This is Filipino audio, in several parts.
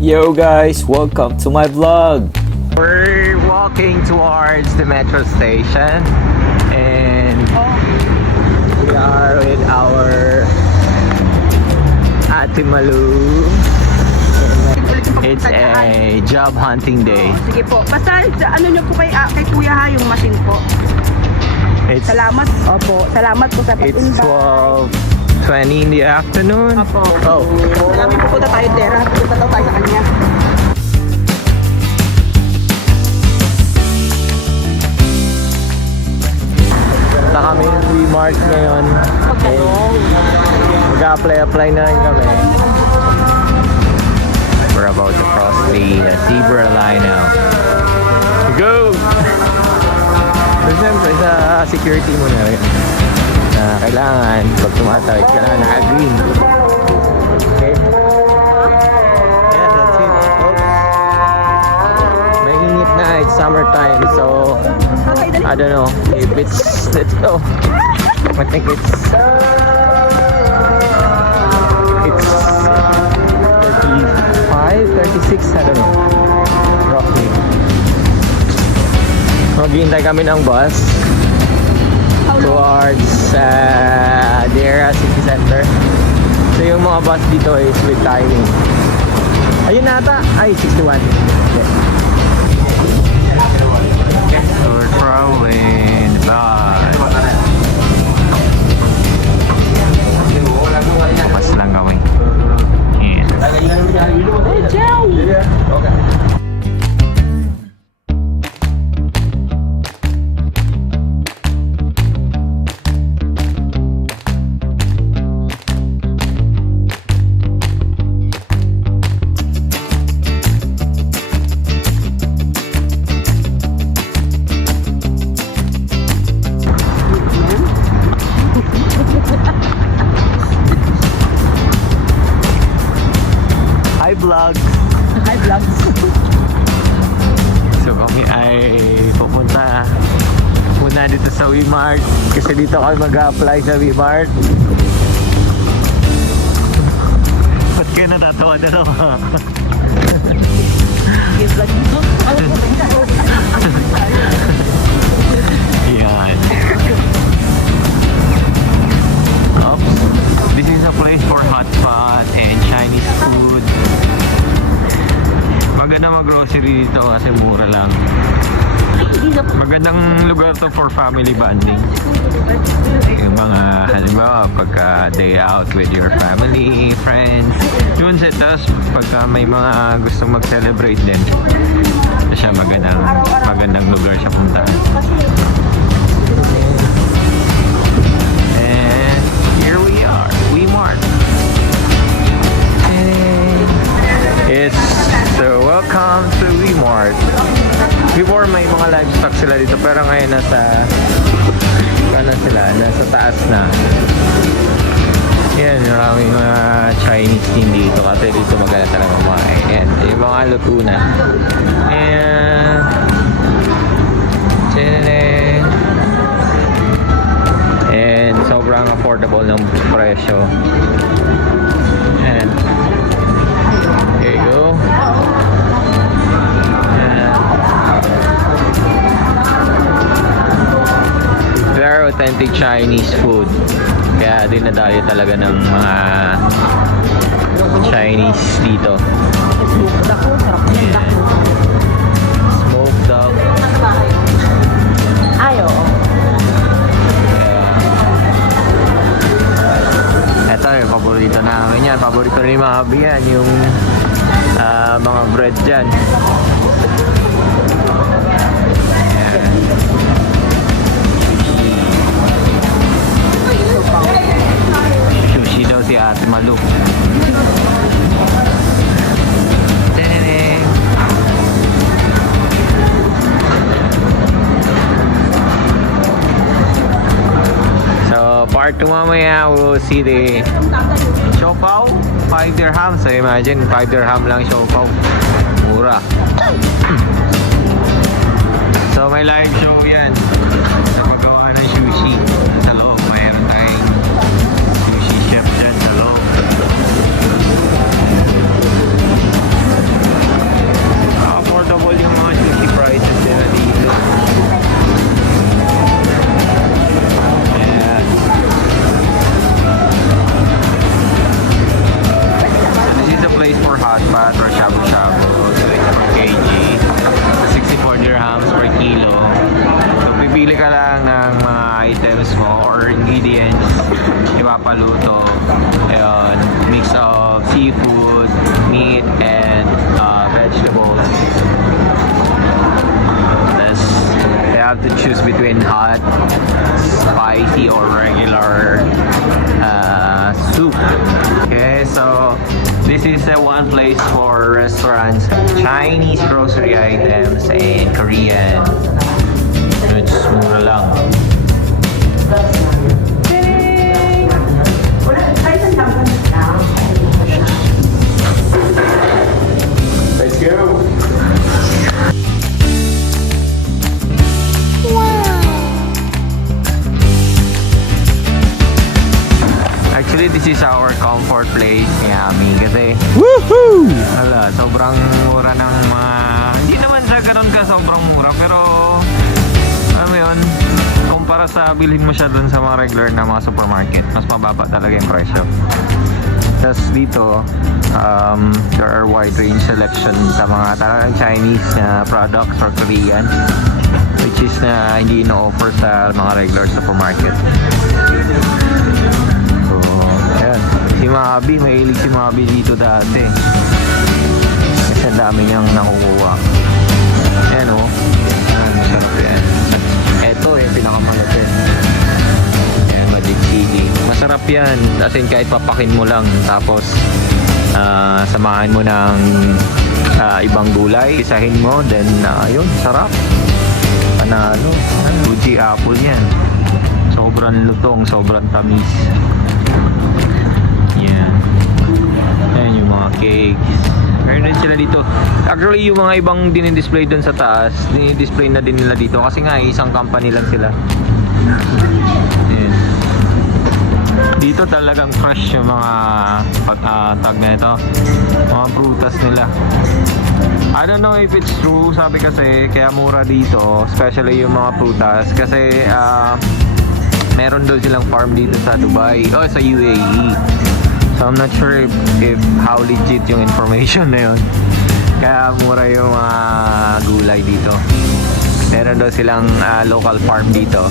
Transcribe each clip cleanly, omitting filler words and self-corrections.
Yo guys, welcome to my vlog. We're walking towards the metro station and we are with our Ate Malu. It's a job hunting day. Sige po. Basta ano nyo po kay Kuya ha, yung machine po. It's Salamat. Opo. Salamat po sa It's pag-invite. 12:20 in the afternoon. Opo. Oh. Salamat po tayo Tera. Punta daw tayo sa kanya. Punta kami ng Wmart ngayon. Mag-apply na rin kami. We're about to cross the zebra line now. Go! So, siyempre sa security mo na rin. Kailangan, pag tumatawid, kailangan naka-green. Okay? Yeah, that's it, folks. Mainit na, it's summertime, so I don't know if it's, let's go. I think it's 35, 36, I don't know. Roughly. Maghihintay kami ng bus towards Dera City Center. So yung mga bus dito is with timing. Ayun na ata. Ay, 61. Okay. So we're traveling bus. Pas lang kami. Hi vlog! Hi vlogs. So kami ay pupunta muna dito sa Wmart kasi dito kami mag-apply sa Wmart. Ba't kayo natatawa dalawa? Yan. Oops. This is a place for hot pot and Chinese food. Maganda mag-grocery dito kasi mura lang. Magandang lugar to for family bonding. Yung mga halimbawa pagka day out with your family, friends. Yun sa tas pagka may mga gusto mag-celebrate din. Ito siya magandang lugar siya puntahan. And here we are, Wmart. It's so welcome to Wmart. Before may mga livestock sila dito pero ngayon nasa taas na. Yan, maraming mga Chinese din dito kasi dito maganda talaga kumain. Yan, yung mga luto na. And sobrang affordable ng presyo. And there you go. Very authentic Chinese food. Kaya dinadayo talaga ng mga Chinese dito. Yeah. Smoked duck. Ayo. Ito yung paborito namin yan. Paborito ni Mabi yan. Yung mga bread dyan. Sushi daw si Ate Malu. So part 2 mamaya we'll see the siopaw, 5 dirham. So imagine 5 dirham lang siopaw. Mura. So may live show yan sa paggawa ng sushi sa loob. Mayroon tayong sushi chef dyan sa loob. for hot pot or shabu-shabu, per kg. 64 dirhams per kilo. So, pipili ka lang ng mga items mo or ingredients ipapaluto. Ayun, mix of seafood, meat, and vegetables. This, you have to choose between hot, spicy, or regular soup. Okay, so this is one place for restaurants, Chinese grocery items, and Korean. It's mura lang. Let's go! Actually, this is our comfort place, Miami. Kasi, Woohoo! hala, sobrang mura ng mga... Hindi naman siya ganun ka sobrang mura, pero... Alam mo yun, kumpara sa bilhin mo siya dun sa mga regular na mga supermarket, mas mababa talaga yung presyo. Tapos dito, there are wide range selection sa mga talagang Chinese products or Korean, which is na hindi na-offer sa mga regular supermarket. So, ayan. Si Mabi, mahilig si Mabi dito dati. Kasi ang dami niyang nakukuha. Ayan o. Ayan, masarap yan. Eto eh, pinakamalapit. Ayan, magic chili. Masarap yan. As in, kahit papakin mo lang. Tapos, samahan mo ng ibang gulay. Isahin mo. Then, ayun, sarap. Panalo. Fuji apple yan. Sobrang lutong, sobrang tamis. Yan. Ayan yung mga cakes. Meron din sila dito. Actually, yung mga ibang dinidisplay dun sa taas, dinidisplay na din nila dito. Kasi nga, isang company lang sila. Ayan. Dito talagang fresh yung mga tag na ito. Mga prutas nila. I don't know if it's true. Sabi kasi, kaya mura dito. Especially yung mga prutas. Kasi, meron daw silang farm dito sa Dubai. O, sa UAE. So I'm not sure if how legit yung information na yun. Kaya mura yung mga gulay dito. Meron daw silang local farm dito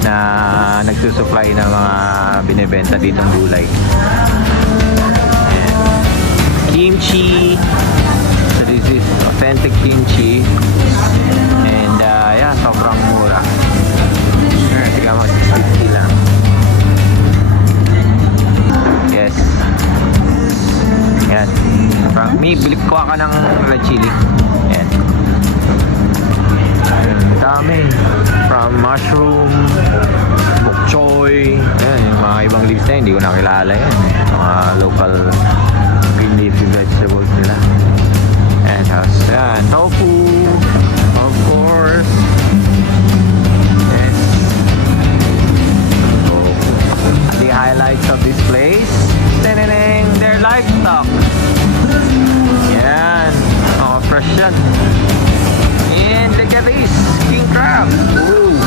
na nagsusupply ng mga binibenta ditong gulay. Ayan. Kimchi. So this is authentic kimchi. And yeah, sobrang mura. Tiga mo, 650 lang. Yes. Yan. Me, bilip ko ka ng red chili. Yan. Dami. From mushroom, bok choy. Yan, yung mga ibang leaves na yun, hindi ko nakilala yan. Mga local green leafy vegetables nila. And tapos, yan, tofu. Of course. Yes. The highlights of this place, their livestock. Yan. Oh, fresh yan. And look at this, king crab. Ooh.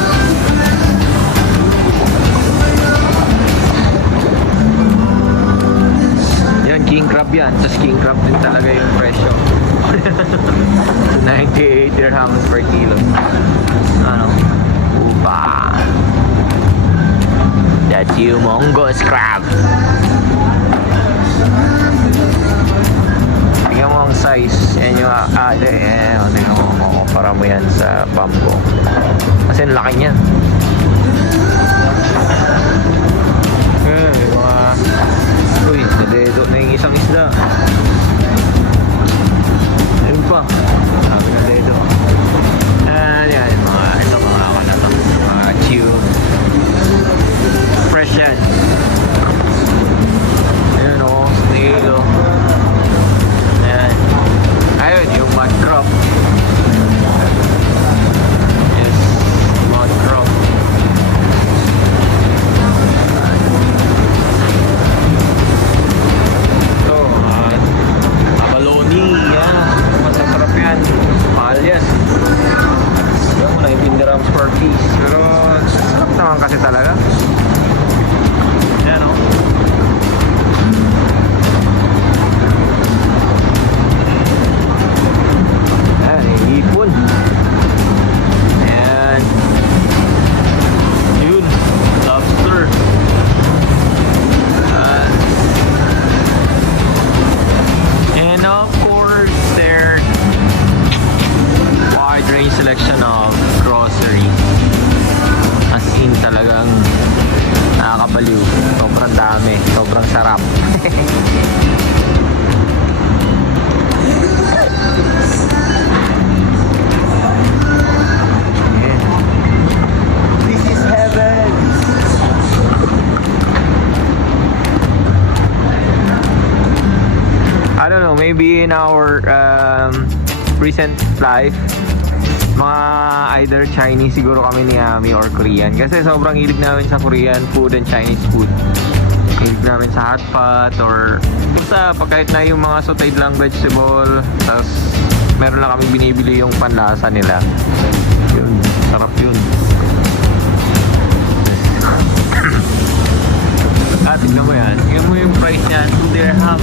Yan, king crab yan. Just king crab din talaga yung presyo. 98 dirhams per kilo. Ano? Upa. That's humongous crab. Tingnan mo ang size. Yan yung tingnan mo, makumpara mo yan sa bamboo. Kasi ang laki niya. Mga... Uy, nadedo na yung isang isda. Ayun pa. Sabi na dedo. Yan, ito mga ako na to. Mga chew. Fresh yan. Ayan o, snail o. Ayan. Ayun, yung mud crop. Yes, mud crop. in our recent life, mga either Chinese siguro kami ni Ami or Korean. Kasi sobrang hilig namin sa Korean food and Chinese food. Hilig namin sa hot pot or basta kahit na yung mga sauteed lang vegetable. Tapos meron lang kami binibili yung panlasa nila. Yun, sarap yun. Tignan mo yan. Tignan mo yung price niya. 2 dirhams.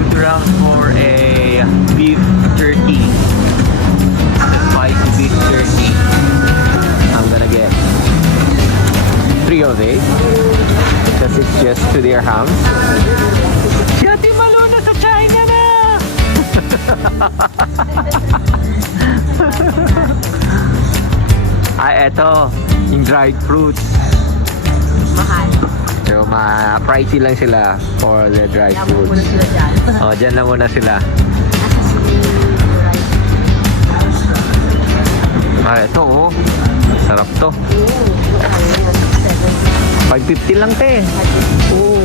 2 dirhams for a beef jerky. The spicy beef jerky. I'm gonna get 3 of it. Because it's just 2 dirhams. Si Ate Malo na sa China na! Eto. Yung dried fruits. Mahal. So, pricey lang sila for the dried Kaya muna fruits. sila dyan. Oh, dyan na muna sila. Ito oh. Sarap to. 550 lang te. Oo.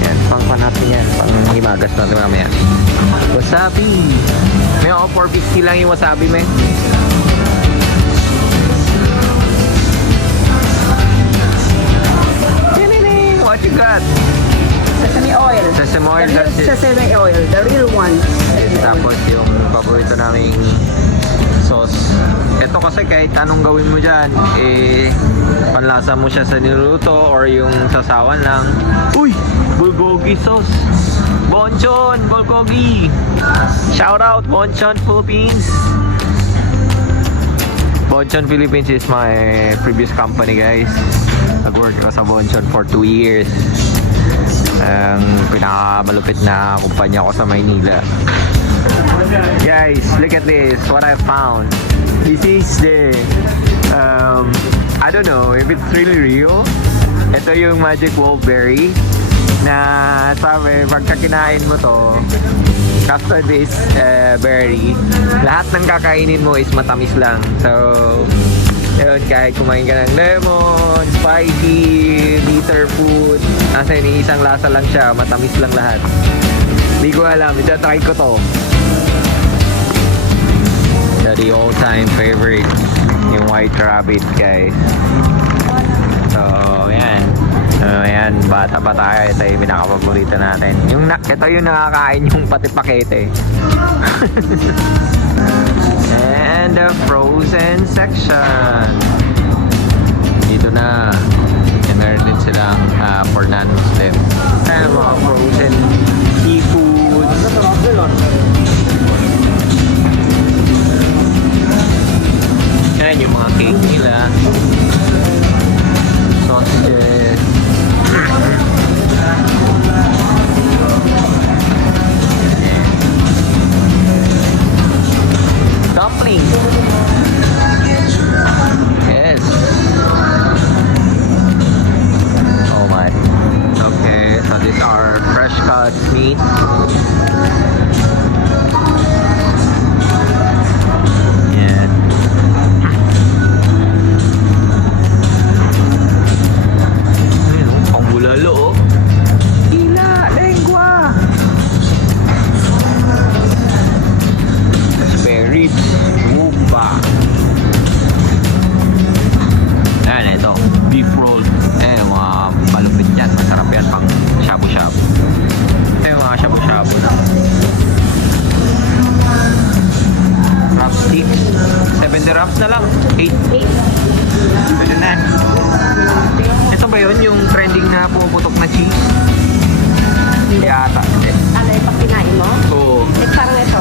Yan, pang natin yan. Pang himagas natin mamaya. Wasabi. May 450 lang yung wasabi, may. What you got? Sesame oil. Sesame oil. The real That's it. sesame oil. The real one. Tapos yung paborito naming sauce. Ito kasi kahit anong gawin mo dyan, panlasa mo siya sa niluto or yung sasawan lang. Uy! Bulgogi sauce! Bonchon! Bulgogi! Shout out Bonchon Philippines! Bonchon Philippines is my previous company, guys. Nag-work ako sa Bonchon for 2 years. Ang pinakamalupit na kumpanya ko sa Maynila. Guys, look at this. What I found. This is the I don't know if it's really real. Ito yung magic wolfberry na sabi pagka kinain mo to, after this berry, lahat ng kakainin mo is matamis lang. So yun, kahit kumain ka ng lemon, spicy, bitter food, nasa isang lasa lang siya, matamis lang lahat. Hindi ko alam, ita-try ko to. So, the all-time favorite, yung white rabbit, guys. So, yan. Ayan, bata pa tayo. Ito yung pinakapaborito natin. Ito yung nakakain yung pati pakete. And the frozen section. Dito na. Meron din silang for non-Muslim. Ayan, mga frozen seafood. Ayan yung mga cake nila. Sausages. Dumpling. Yes. Oh my. Okay, so these are fresh cut meat. Yan. Ang bulalo oh. Ila, lengua. Spare ribs. Muba. Ayan, ito. Beef roll. Mga palupit yan. Masarap yan pang shabu-shabu. Mga shabu-shabu na. Wrap sticks. 70 wraps na lang. 8. Pwede na. Ito ba yun? Yung trending na pumuputok na cheese? Yata. Ano yung pag kinain mo? Oo. Parang ito.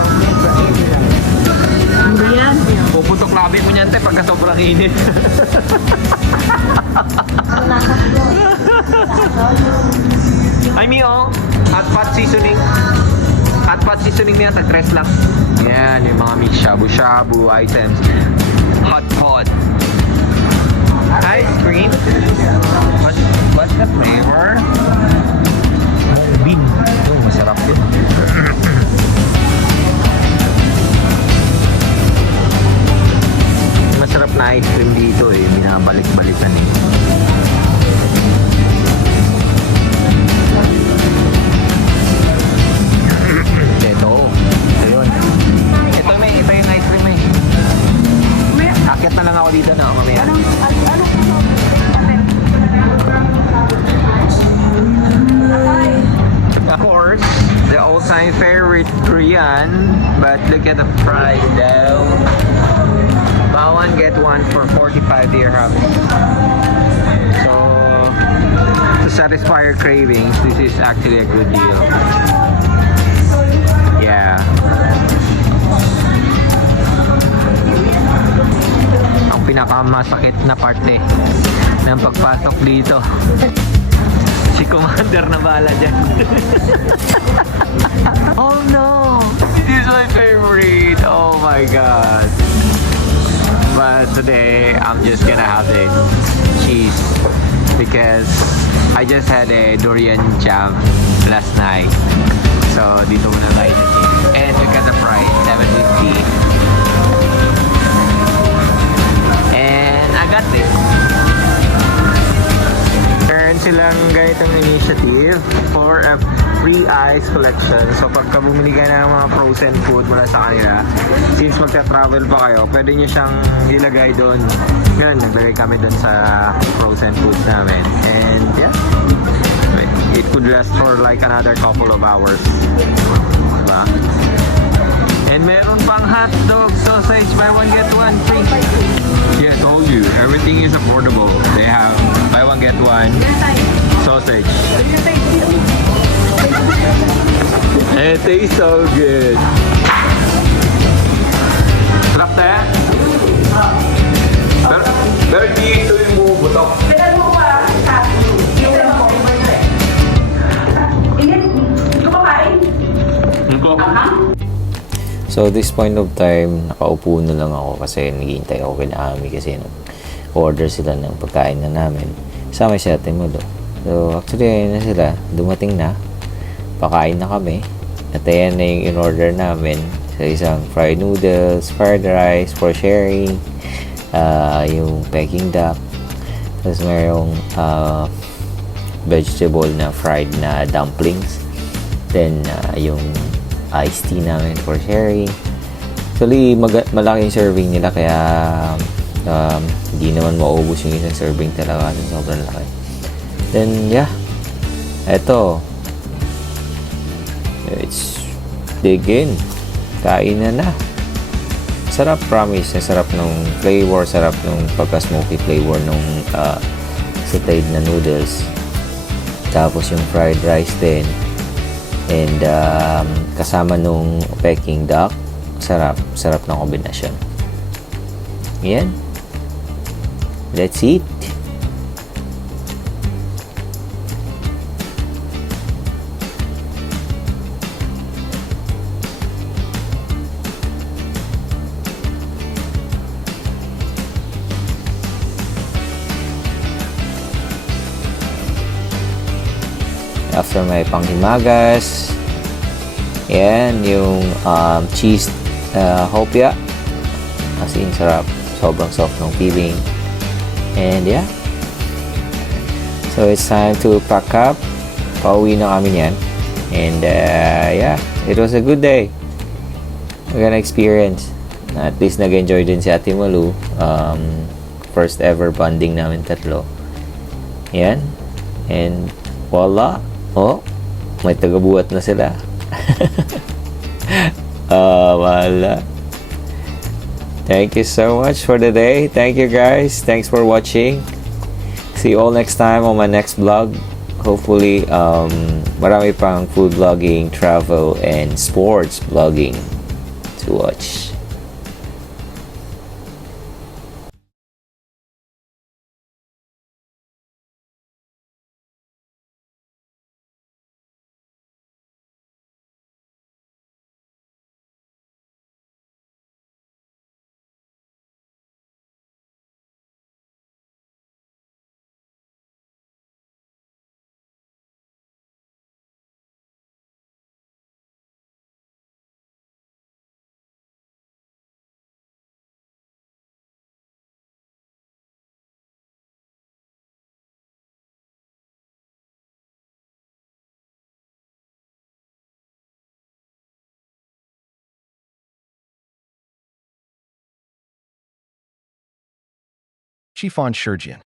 Ano yan? Puputok labi mo niyan, te, pagka sobrang init. I mean, oh, hot pot seasoning. Hot pot seasoning niya, tag-dress lang. Yan, yung mga mix shabu-shabu items. Hot pot. Ice cream. What's the flavor? Bean. Oh, masarap yun. Masarap na ice cream dito eh. Binabalik-balikan eh. Ito favorite Korean, but look at the price though. Buy one get one for 45 dirham. So to satisfy your cravings, this is actually a good deal. Yeah. Ang pinakamasakit na parte ng pagpasok dito. Si Commander na bahala dyan. Oh no! This is my favorite! Oh my god! But today, I'm just gonna have the cheese because I just had a durian jam last night. So, dito muna tayo sa cheese. And look at the price, 750. And I got this. Meron silang ganitong initiative for a free ice collection. So pagka bumili ka na ng mga frozen food mula sa kanila, since magta-travel pa kayo, pwede nyo siyang ilagay doon. Ganun, naglagay kami doon sa frozen foods namin. And yeah, it could last for like another couple of hours. Diba? And meron pang hot dog, sausage, buy one get one free. Yeah, I told you, everything is affordable. They have buy one get one sausage. And it tastes so good. Sarap na yan. Pero dito yung bubutok. So this point of time, nakaupo na lang ako kasi naghihintay ako kina Ami kasi order sila ng pagkain na namin. Sama si Ate Mulo. So actually ayun na sila, dumating na. Pakain na kami. At ayan na yung in-order namin. So isang fried noodles, fried rice for sharing, yung Peking duck, tapos mayroong vegetable na fried na dumplings, then yung iced tea namin for sharing. Actually, malaking serving nila kaya hindi naman maubos yung isang serving talaga kasi sobrang laki. Then yeah, eto, it's dig in, kain na. Sarap, promise. Sarap nung flavor, sarap nung pagka-smoky flavor nung sauteed na noodles. Tapos yung fried rice din. And kasama nung Peking duck, sarap ng kombinasyon. Yan. Let's eat. After may panghimagas, yan, yung cheese hopia. As in, sarap. Sobrang soft ng feeling. And yeah. So, it's time to pack up. Pauwi na kami yan. And yeah, it was a good day. Maganda experience. At least nag-enjoy din si Ate Malu. First ever bonding namin tatlo. Yan. And voila. Oh, may tagabuhat na sila. Wala. Thank you so much for the day. Thank you guys. Thanks for watching. See you all next time on my next vlog. Hopefully, marami pang food vlogging, travel, and sports vlogging to watch. Chiffon Shurjian.